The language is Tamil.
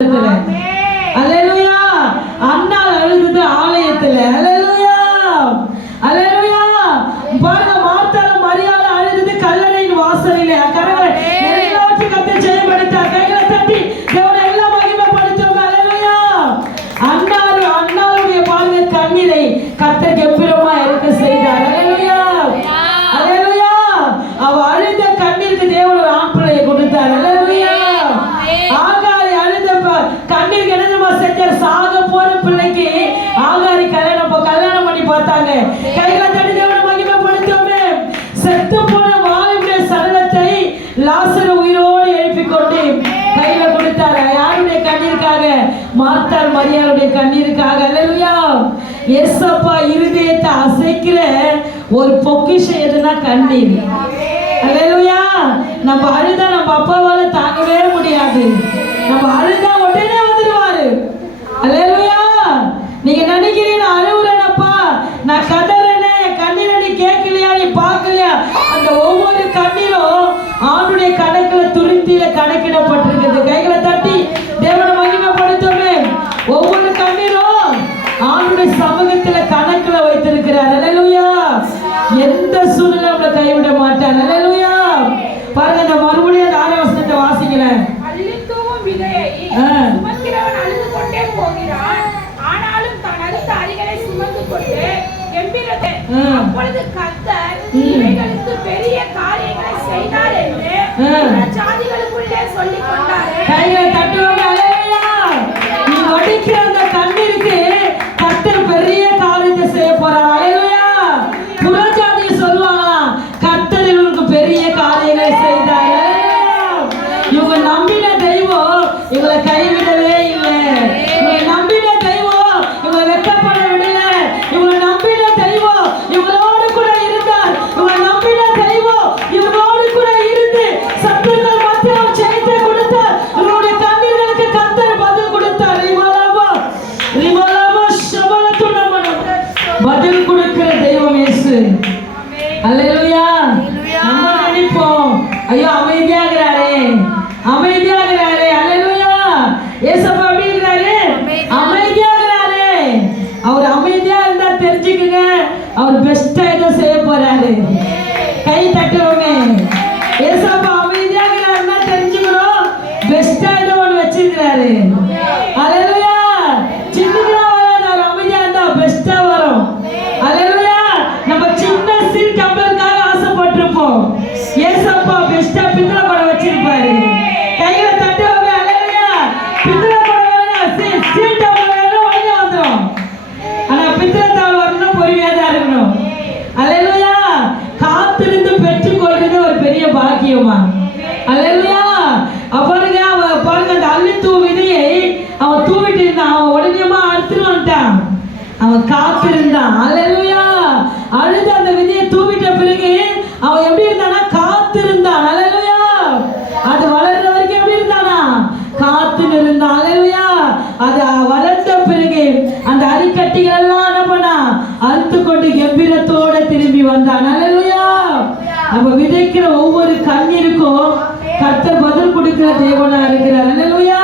அல்லேலூயா பண்ணி பார்த்தாங்க கைகளை தட்டி தேவனை மகிமைப்படுத்தோமே செத்து போன வாலிபுடைய சடலத்தை லாசர் உயிரோடு எழுப்பிக் கையில கொடுத்தார். யாருடைய கண்ணீருக்காக? மாத்தார் மரியாளுடைய கண்ணீருக்காக. அல்லேலூயா. எஸ்அப்பா இருதயத்தை அசைக்கிற ஒரு பொக்கிஷம் எதுனா கண்ணீர். அல்லேலூயா. நம்ம அழுதா நம்ம அப்பாவால தாங்கவே முடியாது. நம்ம அழுதா உடனே வந்துடுவாரு அல்லேலூயா. நீங்க நினைக்கிறீங்க நான் நான் கதறனே என் கண்ணீரை நீ கேட்கலையா நீ பார்க்கலையா? அந்த ஒவ்வொரு கண்ணீரும் ஆணுடைய கணக்குல துருத்தியில கணக்கிடப்பட்டிருக்கிறது. கைகளை தட்டி தேவனை மகிமைப்படுத்தவே ஒவ்வொரு கண்ணீரும் ஆணுடைய சமூகத்துல கணக்குல வைத்திருக்கிறார். அலலுயா எந்த சூழ்நிலை நம்மளை கைவிட மாட்டார். அலலுயா பாருங்க அந்த அப்பொழுது கர்த்தர் ம். இவைகளுக்கு பெரிய காரியங்களை செய்தார் என்று ஜாதிகளுக்குள்ளே சொல்லிக் கொண்டாரே. கையை தட்டுவாங்க அல்லேலூயா நீ வடிக்கிற அந்த கண்ணீருக்கு பெரிய காரியத்தை செய்ய போறார். அல்லேலூயா புறஜாதி சொல்லுவாங்களாம் கர்த்தர் இவங்களுக்கு பெரிய காரியங்களை செய்தார். இவங்க நம்பின தெய்வம் இவங்களை கைவிடவே கொடுக்கிற தெய்வம் இயேசு. அல்லேலூயா நம்ம நினைப்போம். ஐயோ அமைதியாகிறாரே. அமைதியாகிறாரே. அல்லேலூயா ஏசப்பா எப்படி இருக்கிறாரு? அமைதியாகிறாரே. அவர் அமைதியா இருந்தா தெரிஞ்சுக்குங்க. அவர் பெஸ்டா ஏதோ செய்ய போறாரு. கை தட்டுவோமே ஏசப்பா அவன் காத்திருந்தான். அலலுயா அழுது அந்த விதையை தூவிட்ட பிறகு அவன் எப்படி இருந்தானா? காத்திருந்தான். அலலுயா அது வளர்ற வரைக்கும் எப்படி இருந்தானா? காத்து இருந்தான் அலலுயா அது வளர்த்த பிறகு அந்த அரிக்கட்டிகள் எல்லாம் என்ன பண்ணா? அறுத்து கொண்டு எவ்விரத்தோட திரும்பி வந்தான். அலலுயா நம்ம விதைக்கிற ஒவ்வொரு கண்ணிருக்கும் கத்த பதில் கொடுக்கிற தேவனா இருக்கிறார். அலலுயா